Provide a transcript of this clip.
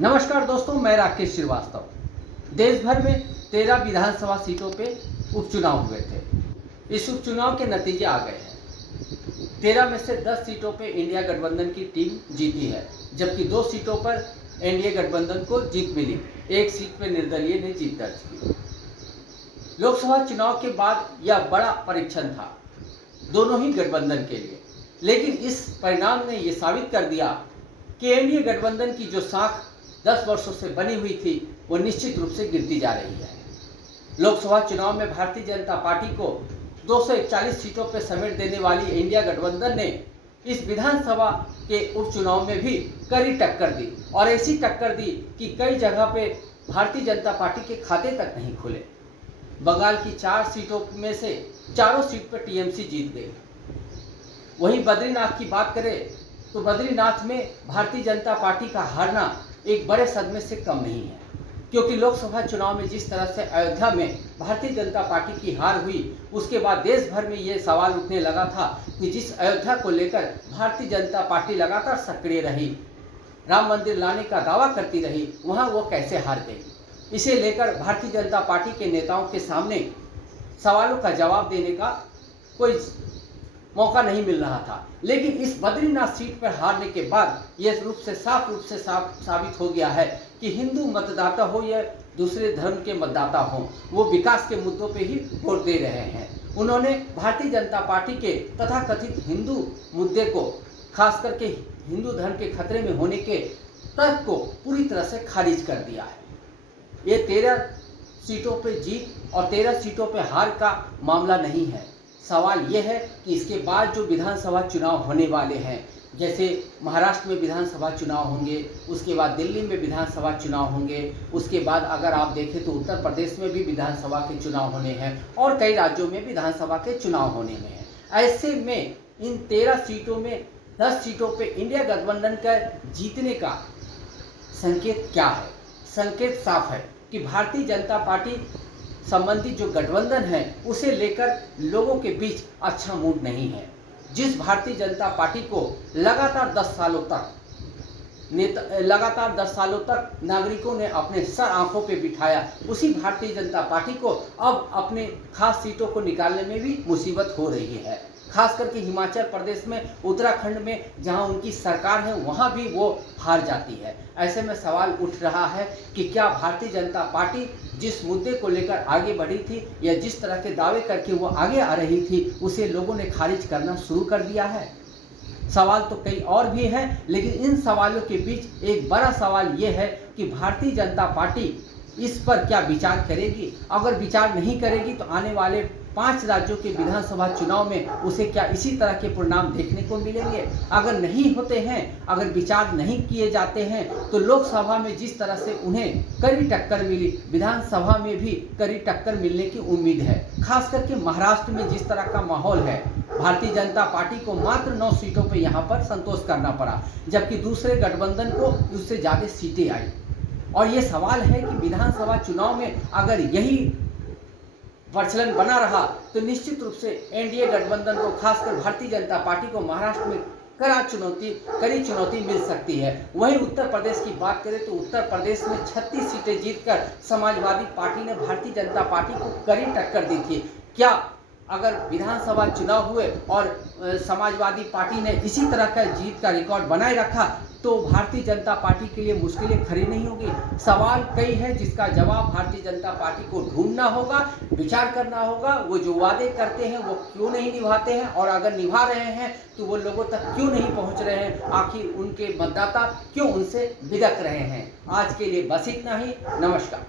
नमस्कार दोस्तों, मैं राकेश श्रीवास्तव। देश भर में 13 विधानसभा सीटों पे उपचुनाव हुए थे। इस उपचुनाव के नतीजे आ गए हैं। 13 में से 10 सीटों पे इंडिया गठबंधन की टीम जीती है, जबकि 2 सीटों पर एनडीए गठबंधन को जीत मिली। एक सीट पर निर्दलीय ने जीत दर्ज की। लोकसभा चुनाव के बाद यह बड़ा परीक्षण था दोनों ही गठबंधन के लिए, लेकिन इस परिणाम ने यह साबित कर दिया कि एनडीए गठबंधन की जो साख 10 वर्षों से बनी हुई थी वो निश्चित रूप से गिरती जा रही है। लोकसभा चुनाव में भारतीय जनता पार्टी को 241 सीटों पर समेट देने वाली इंडिया गठबंधन ने इस विधानसभा के उपचुनाव में भी कड़ी टक्कर दी, और ऐसी टक्कर दी कि कई जगह पे भारतीय जनता पार्टी के खाते तक नहीं खुले। बंगाल की 4 सीटों में से चारों सीट पर टीएमसी जीत गई। वहीं बद्रीनाथ की बात करें तो बद्रीनाथ में भारतीय जनता पार्टी का हारना एक बड़े सदमे से कम नहीं है, क्योंकि लोकसभा चुनाव में जिस तरह से अयोध्या में भारतीय जनता पार्टी की हार हुई, उसके बाद देश भर में ये सवाल उठने लगा था कि जिस अयोध्या को लेकर भारतीय जनता पार्टी लगातार सक्रिय रही, राम मंदिर लाने का दावा करती रही, वहाँ वो कैसे हार गई। इसे लेकर भारतीय जनता पार्टी के नेताओं के सामने सवालों का जवाब देने का कोई मौका नहीं मिल रहा था। लेकिन इस बद्रीनाथ सीट पर हारने के बाद यह साफ रूप से साबित हो गया है कि हिंदू मतदाता हो या दूसरे धर्म के मतदाता हो, वो विकास के मुद्दों पे ही वोट दे रहे हैं। उन्होंने भारतीय जनता पार्टी के तथाकथित हिंदू मुद्दे को, खास करके हिंदू धर्म के खतरे में होने के तर्क को पूरी तरह से खारिज कर दिया है। ये 13 सीटों पे जीत और 13 सीटों पे हार का मामला नहीं है। सवाल यह है कि इसके बाद जो विधानसभा चुनाव होने वाले हैं, जैसे महाराष्ट्र में विधानसभा चुनाव होंगे, उसके बाद दिल्ली में विधानसभा चुनाव होंगे, उसके बाद अगर आप देखें तो उत्तर प्रदेश में भी विधानसभा के चुनाव होने हैं और कई राज्यों में विधानसभा के चुनाव होने में हैं। ऐसे में इन 13 सीटों में 10 सीटों पे इंडिया गठबंधन का जीतने का संकेत क्या है? संकेत साफ है कि भारतीय जनता पार्टी संबंधी जो गठबंधन है उसे लेकर लोगों के बीच अच्छा मूड नहीं है। जिस भारतीय जनता पार्टी को लगातार 10 सालों तक नागरिकों ने अपने सर आंखों पे बिठाया, उसी भारतीय जनता पार्टी को अब अपने खास सीटों को निकालने में भी मुसीबत हो रही है। खास करके हिमाचल प्रदेश में, उत्तराखंड में जहां उनकी सरकार है, वहां भी वो हार जाती है। ऐसे में सवाल उठ रहा है कि क्या भारतीय जनता पार्टी जिस मुद्दे को लेकर आगे बढ़ी थी या जिस तरह के दावे करके वो आगे आ रही थी, उसे लोगों ने खारिज करना शुरू कर दिया है। सवाल तो कई और भी हैं, लेकिन इन सवालों के बीच एक बड़ा सवाल ये है कि भारतीय जनता पार्टी इस पर क्या विचार करेगी। अगर विचार नहीं करेगी तो आने वाले 5 राज्यों के विधानसभा चुनाव में उसे क्या इसी तरह के परिणाम देखने को मिलेंगे। अगर नहीं होते हैं, अगर विचार नहीं किए जाते हैं, तो लोकसभा में जिस तरह से उन्हें कड़ी टक्कर मिली, विधानसभा में भी कड़ी टक्कर मिलने की उम्मीद है। खास करके महाराष्ट्र में जिस तरह का माहौल है, भारतीय जनता पार्टी को मात्र 9 सीटों पर यहाँ पर संतोष करना पड़ा, जबकि दूसरे गठबंधन को उससे ज़्यादा सीटें आई। और ये सवाल है कि विधानसभा चुनाव में अगर यही प्रचलन बना रहा तो निश्चित रूप से एनडीए गठबंधन को, खासकर भारतीय जनता पार्टी को महाराष्ट्र में कड़ी चुनौती मिल सकती है। वहीं उत्तर प्रदेश की बात करें तो उत्तर प्रदेश में 36 सीटें जीतकर समाजवादी पार्टी ने भारतीय जनता पार्टी को कड़ी टक्कर दी थी। क्या अगर विधानसभा चुनाव हुए और समाजवादी पार्टी ने इसी तरह का जीत का रिकॉर्ड बनाए रखा तो भारतीय जनता पार्टी के लिए मुश्किलें खड़ी नहीं होगी। सवाल कई है जिसका जवाब भारतीय जनता पार्टी को ढूंढना होगा, विचार करना होगा। वो जो वादे करते हैं वो क्यों नहीं निभाते हैं, और अगर निभा रहे हैं तो वो लोगों तक क्यों नहीं पहुंच रहे हैं। आखिर उनके मतदाता क्यों उनसे बिदक रहे हैं। आज के लिए बस इतना ही। नमस्कार।